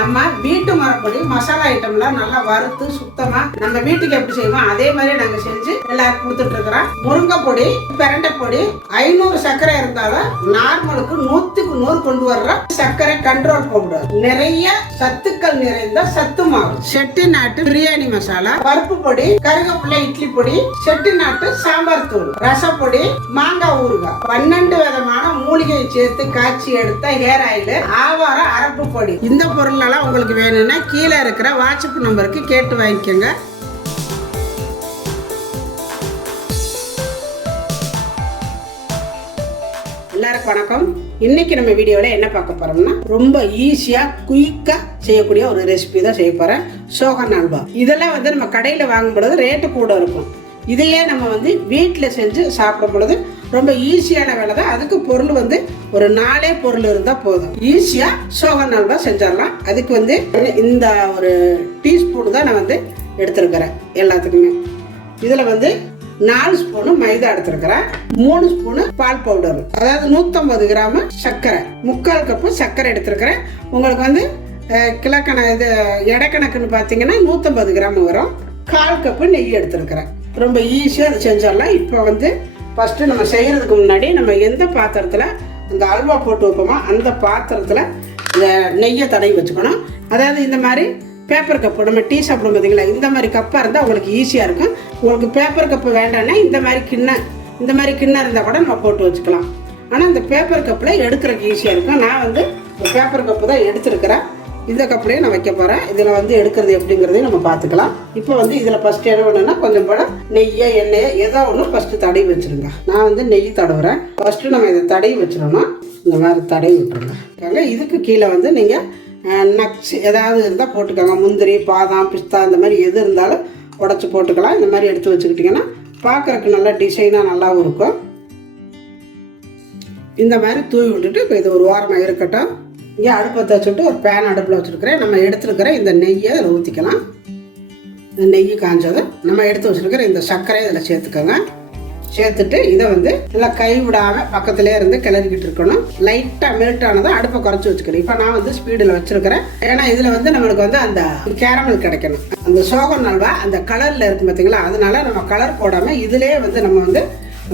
நம்ம வீட்டு மரப்பொடி மசாலா ஐட்டம்லாம் நல்லா வறுத்து சுத்தமா நம்ம வீட்டுக்கு எப்படி செய்வோம் அதே மாதிரி நாங்க செஞ்சு எல்லாருக்கும் கொடுத்துட்டு இருக்கிறோம். முருங்கை பொடி, பிரண்டை பொடி 500 சர்க்கரை இருந்தாலும் நார்மலுக்கு 100க்கு 100 கொண்டு வர்ற சர்க்கரை கண்ட்ரோல் பவுடர், நிறைய சத்துக்கள் நிறைந்த சத்து மாவு, செட்டிநாட்டு பிரியாணி மசாலா, பருப்பு பொடி, கருவேப்பிலை இட்லி பொடி, செட்டிநாட்டு சாம்பார் தூள், ரசப்பொடி, மாங்காய் ஊறுகாய், 12 விதமான மூலிகை சேர்த்து காய்ச்சி எடுத்த ஹேர் ஆயில், ஆவார அரப்பு பொடி. இந்த பொருள் எல்லாம் உங்களுக்கு வேணும்னா கீழே இருக்கிற வாட்ஸ்அப் நம்பருக்கு கேட்டு வாங்கிக்கோங்க. எல்லாருக்கும் வணக்கம். இன்னைக்கு நம்ம வீடியோவில் என்ன பார்க்க போறோம்னா ரொம்ப ஈஸியாக குயிக்காக செய்யக்கூடிய ஒரு ரெசிபி தான் செய்ய போறேன். சோஹன் அல்வா. இதெல்லாம் நம்ம கடையில் வாங்கும் பொழுது ரேட்டு கூட இருக்கும். இதையே நம்ம வீட்டில் செஞ்சு சாப்பிடும் பொழுது ரொம்ப ஈஸியான வேலை தான். அதுக்கு பொருள் ஒரு 4 பொருள் இருந்தால் போதும். ஈஸியாக சோஹன் அல்வா செஞ்சிடலாம். அதுக்கு இந்த ஒரு டீஸ்பூன் தான் நான் எடுத்துருக்கிறேன் எல்லாத்துக்குமே. இதில் 4 ஸ்பூனு மைதா எடுத்துருக்கிறேன், 3 ஸ்பூனு பால் பவுடர், அதாவது 150 கிராம் சர்க்கரை, 3/4 கப்பு சர்க்கரை எடுத்துருக்கிறேன். உங்களுக்கு எடைக்கணக்குன்னு பார்த்தீங்கன்னா 150 கிராம் வரும். 1/4 கப்பு நெய் எடுத்துருக்கிறேன். ரொம்ப ஈஸியாக அதை செஞ்சிடலாம். இப்போ ஃபஸ்ட்டு நம்ம செய்கிறதுக்கு முன்னாடி நம்ம எந்த பாத்திரத்தில் இந்த அல்வா போட்டு வைப்போமோ அந்த பாத்திரத்தில் இந்த நெய்யை தடவி வச்சுக்கணும். அதாவது இந்த மாதிரி பேப்பர் கப்பு, நம்ம டீ சாப்பிடும் பார்த்தீங்களா, இந்த மாதிரி கப்பாக இருந்தால் உங்களுக்கு ஈஸியாக இருக்கும். உங்களுக்கு பேப்பர் கப்பு வேண்டாம்னா இந்த மாதிரி கிண்ணம் இருந்தால் கூட நம்ம போட்டு வச்சுக்கலாம். ஆனால் இந்த பேப்பர் கப்பில் எடுக்கிறதுக்கு ஈஸியாக இருக்கும். நான் பேப்பர் கப்பு தான் எடுத்துருக்கிறேன். இந்த கப்புலேயே நான் வைக்க போகிறேன். இதில் எடுக்கிறது எப்படிங்கிறதையும் நம்ம பார்த்துக்கலாம். இப்போ இதில் ஃபஸ்ட்டு என்ன பண்ணுன்னா கொஞ்சம் போல நெய்யை எண்ணெயை ஏதோ ஒன்று ஃபஸ்ட்டு தடவி வச்சுருங்க. நான் நெய் தடவுறேன். ஃபஸ்ட்டு நம்ம இதை தடவி வச்சிடணும். இந்த மாதிரி தடவி விட்டுருங்க. இதுக்கு கீழே நீங்கள் நட்ஸ் ஏதாவது இருந்தால் போட்டுக்கோங்க. முந்திரி, பாதாம், பிஸ்தா இந்த மாதிரி எது இருந்தாலும் உடச்சி போட்டுக்கலாம். இந்த மாதிரி எடுத்து வச்சுக்கிட்டிங்கன்னா பார்க்குறக்கு நல்லா டிசைனாக நல்லாவும் இருக்கும். இந்த மாதிரி தூவி விட்டுட்டு இப்போ இது ஒரு வாரமாக இருக்கட்டும். இங்கே அடுப்பத்தை வச்சுட்டு ஒரு பேன் அடுப்பில் வச்சுருக்கிறேன். நம்ம எடுத்துருக்கிற இந்த நெய்யை அதில் ஊற்றிக்கலாம். இந்த நெய் காஞ்சதை நம்ம எடுத்து வச்சுருக்கிற இந்த சர்க்கரையை இதில் சேர்த்துக்கோங்க. சேர்த்துட்டு இதை நல்லா கை விடாமல் பக்கத்துலேயே இருந்து கிளறிக்கிட்டு இருக்கணும். லைட்டாக மெல்ட் ஆனதை அடுப்பை குறைச்சி வச்சுக்கிறேன். இப்போ நான் ஸ்பீடில் வச்சுருக்கிறேன். ஏன்னா இதில் நம்மளுக்கு அந்த கேரமல் கிடைக்கணும். அந்த சோஹன் அல்வா அந்த கலரில் இருக்கும் பார்த்தீங்களா, அதனால நம்ம கலர் போடாமல் இதிலே நம்ம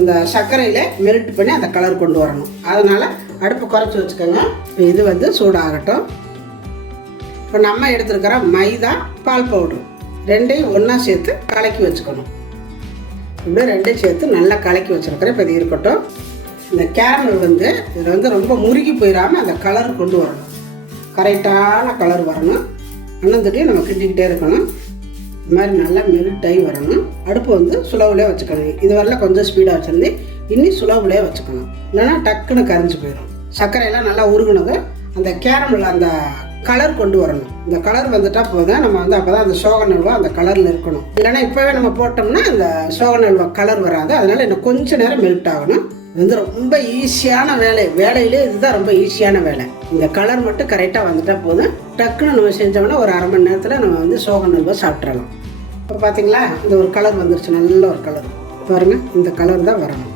அந்த சர்க்கரையில் மெல்ட் பண்ணி அந்த கலர் கொண்டு வரணும். அதனால் அடுப்பை குறைச்சி வச்சுக்கோங்க. இது சூடாகட்டும். இப்போ நம்ம எடுத்துருக்கிற மைதா, பால் பவுட்ரு ரெண்டையும் ஒன்றா சேர்த்து கலக்கி வச்சுக்கணும். இப்படி ரெண்டையும் சேர்த்து நல்லா கலக்கி வச்சுருக்கிறேன். இப்போ இது இருக்கட்டும். இந்த கேரமல் இதில் ரொம்ப முருகி போயிடாமல் அந்த கலர் கொண்டு வரணும். கரெக்டான கலர் வரணும். அண்ணந்தட்டியும் நம்ம கிண்டிக்கிட்டே இருக்கணும். இது மாதிரி நல்லா மெல்ட் ஆகி வரணும். அடுப்பு சுலவுலேயே வச்சுக்கணும். இது வரல கொஞ்சம் ஸ்பீடாக வச்சுருந்து இன்னும் சுலவுலேயே வச்சுக்கணும். இல்லைன்னா டக்குன்னு கரைஞ்சி போயிடும். சர்க்கரையெல்லாம் நல்லா உருகுனது அந்த கேரமல் அந்த கலர் கொண்டு வரணும். இந்த கலர் வந்துட்டால் போதும். நம்ம அப்போ தான் அந்த சோஹன் அல்வா அந்த கலரில் இருக்கணும். இல்லைன்னா இப்போவே நம்ம போட்டோம்னா அந்த சோஹன் அல்வா கலர் வராது. அதனால் இன்னும் கொஞ்சம் நேரம் மெல்ட் ஆகணும். இது ரொம்ப ஈஸியான வேலையிலே இதுதான் ரொம்ப ஈஸியான வேலை. இந்த கலர் மட்டும் கரெக்டாக வந்துட்டால் போதும். டக்குன்னு நம்ம செஞ்சோம்னா ஒரு 1/2 மணி நேரத்தில் நம்ம சோஹன் அல்வா சாப்பிட்றலாம். இப்போ பார்த்தீங்களா, இந்த ஒரு கலர் வந்துருச்சு. நல்ல ஒரு கலர் பாருங்கள். இந்த கலர் தான் வரணும்.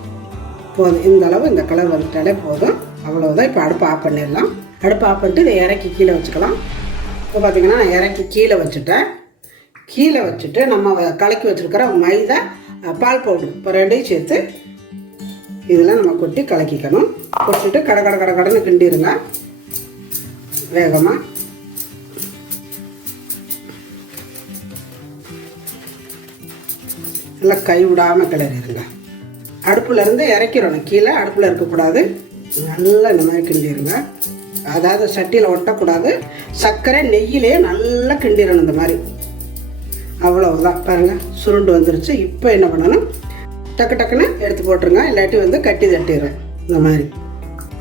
போதும். இந்த அளவு இந்த கலர் வந்துட்டாலே போதும். அவ்வளோதான். இப்போ அடுப்பு ஆஃப் பண்ணிடலாம். அடுப்பு ஆஃப் பண்ணிட்டு இதை இறக்கி கீழே வச்சுக்கலாம். இப்போ பார்த்தீங்கன்னா நான் இறக்கி கீழே வச்சுட்டேன். கீழே வச்சுட்டு நம்ம கலக்கி வச்சுருக்கிற மைதா, பால் பவுடர் இப்போ ரெண்டையும் சேர்த்து இதெல்லாம் நம்ம கொட்டி கலக்கிக்கணும். கொட்டிட்டு கடன்னு கிண்டிடுங்க வேகமாக. நல்லா கை விடாமல் கிளறிடுங்க. அடுப்புலேருந்து இறக்கிடணும். கீழே அடுப்பில் இருக்கக்கூடாது. நல்லா இந்த மாதிரி கிண்டிடுங்க. அதாவது சட்டியில் ஒட்டக்கூடாது. சர்க்கரை நெய்யிலே நல்லா கிண்டிடணும். இந்த மாதிரி அவ்வளவுதான். பாருங்கள், சுருண்டு வந்துருச்சு. இப்போ என்ன பண்ணணும், டக்குன்னு எடுத்து போட்டுருங்க. இல்லாட்டி கட்டி தட்டிடுறேன். இந்த மாதிரி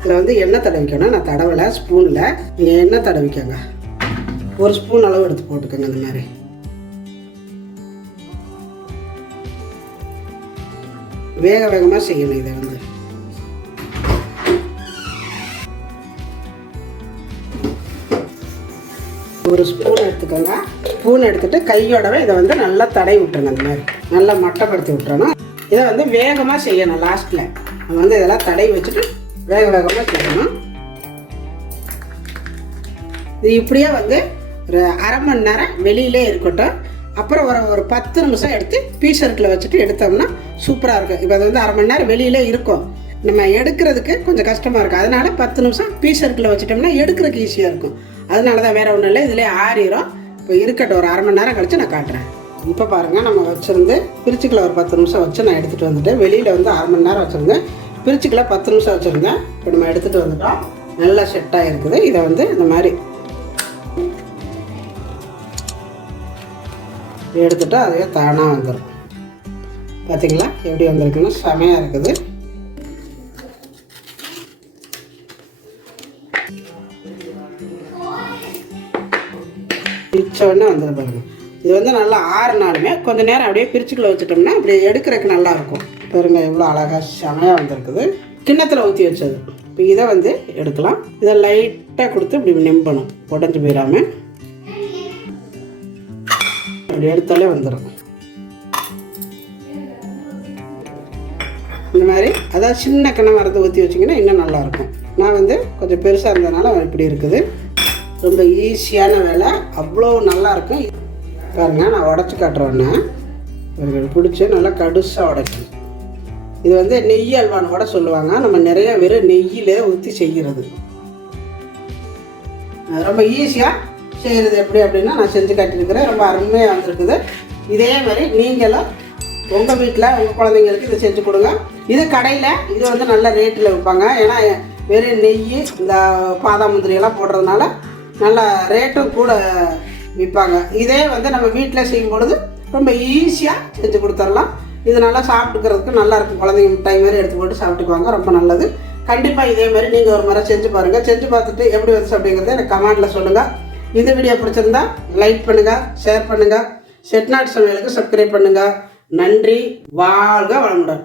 இதில் எண்ணெய் தடவிக்கணும். நான் தடவலை. ஸ்பூனில் நீங்கள் எண்ணெய் தடவிக்கோங்க. 1 ஸ்பூன் அளவு எடுத்து போட்டுக்கோங்க. இந்த மாதிரி வேகமாக செய்யணும். இதை 1 ஸ்பூன் எடுத்துக்கோங்க. ஸ்பூன் எடுத்துகிட்டு கையோடவே இதை நல்லா தடவி விட்டுருங்க. இந்த மாதிரி நல்லா மட்டப்படுத்தி விட்டுறணும். இதை வேகமாக செய்யணும். லாஸ்ட்டில் நம்ம இதெல்லாம் தடவி வச்சுட்டு வேகமாக செய்யணும். இது இப்படியே ஒரு அரை மணி நேரம் வெளியிலே இருக்கட்டும். அப்புறம் ஒரு 10 நிமிஷம் எடுத்து பீசருக்கில் வச்சுட்டு எடுத்தோம்னா சூப்பராக இருக்கும். இப்போ அது வந்து அரை மணி நேரம் வெளியிலே இருக்கும், நம்ம எடுக்கிறதுக்கு கொஞ்சம் கஷ்டமாக இருக்கும். அதனால் 10 நிமிஷம் பீசருக்கில் வச்சுட்டோம்னா எடுக்கிறதுக்கு ஈஸியாக இருக்கும். அதனால தான் வேறு ஒன்றும் இல்லை, இதிலே ஆறிடும். இப்போ இருக்கட்டும், ஒரு அரை மணி நேரம் கழித்து நான் காட்டுறேன். இப்போ பாருங்கள், நம்ம வச்சுருந்து பிரிச்சுக்கில் ஒரு 10 நிமிஷம் வச்சு நான் எடுத்துகிட்டு வந்துட்டேன். வெளியில் வந்து அரை மணி நேரம் வச்சுருந்தேன், பிரிச்சுக்கில் 10 நிமிஷம் வச்சுருந்தேன். இப்போ நம்ம எடுத்துகிட்டு வந்துட்டோம், நல்லா செட்டாக இருக்குது. இதை வந்து இந்த மாதிரி எடுத்துகிட்டு அதுவே தானாக வந்துடும். பார்த்திங்களா எப்படி வந்திருக்குன்னு? செமையாக இருக்குது. பிரிச்சோடனே வந்துடும் பாருங்கள். இது வந்து நல்லா ஆறுனாலுமே கொஞ்சம் நேரம் அப்படியே பிரிச்சுக்குள்ள வச்சுட்டோம்னா அப்படி எடுக்கிறதுக்கு நல்லாயிருக்கும். பாருங்கள் எவ்வளோ அழகாக செமையாக வந்திருக்குது. கிண்ணத்தில் ஊற்றி வச்சது. இப்போ இதை வந்து எடுக்கலாம். இதை லைட்டாக கொடுத்து இப்படி நெம்பணும், உடஞ்சி போயிடாமல். அப்படி எடுத்தாலே வந்துடும். இந்த மாதிரி அதாவது சின்ன கிணம் வரது ஊற்றி வச்சிங்கன்னா இன்னும் நல்லாயிருக்கும். நான் வந்து கொஞ்சம் பெருசாக இருந்ததுனால இப்படி இருக்குது. ரொம்ப ஈஸியான வேலை, அவ்வளோ நல்லாயிருக்கும். பாருங்கள், நான் உடச்சி காட்டுறேன்னா பிடிச்சி நல்லா கடுசாக உடைக்கணும். இது வந்து நெய் அல்வான்னு கூட சொல்லுவாங்க. நம்ம நிறைய வெறும் நெய்யிலே ஊற்றி செய்கிறது. ரொம்ப ஈஸியாக செய்கிறது எப்படி அப்படின்னா நான் செஞ்சு காட்டியிருக்கிறேன். ரொம்ப அருமையாக வந்திருக்குது. இதே மாதிரி நீங்களும் உங்கள் வீட்டில் உங்கள் குழந்தைங்களுக்கு இதை செஞ்சு கொடுங்க. இது கடையில் இது வந்து நல்ல ரேட்டில் விற்பாங்க. ஏன்னா வெறும் நெய் இந்த பாதாம் முந்திரியெல்லாம் போடுறதுனால நல்லா ரேட்டும் கூட விற்பாங்க. இதே வந்து நம்ம வீட்டில் செய்யும் பொழுது ரொம்ப ஈஸியாக செஞ்சு கொடுத்துடலாம். இது நல்லா சாப்பிட்டுக்கிறதுக்கு நல்லாயிருக்கும். குழந்தைங்க மிட்டாய் மாதிரி எடுத்து போட்டு சாப்பிட்டுக்குவாங்க, ரொம்ப நல்லது. கண்டிப்பாக இதே மாதிரி நீங்கள் ஒரு முறை செஞ்சு பாருங்கள். செஞ்சு பார்த்துட்டு எப்படி வந்துச்சு அப்படிங்கிறத எனக்கு கமெண்டில் சொல்லுங்கள். இந்த வீடியோ பிடிச்சிருந்தா லைக் பண்ணுங்கள், ஷேர் பண்ணுங்கள், செட்டிநாடு சமையலுக்கு சப்ஸ்கிரைப் பண்ணுங்கள். நன்றி. வாழ்க வளமுடன்.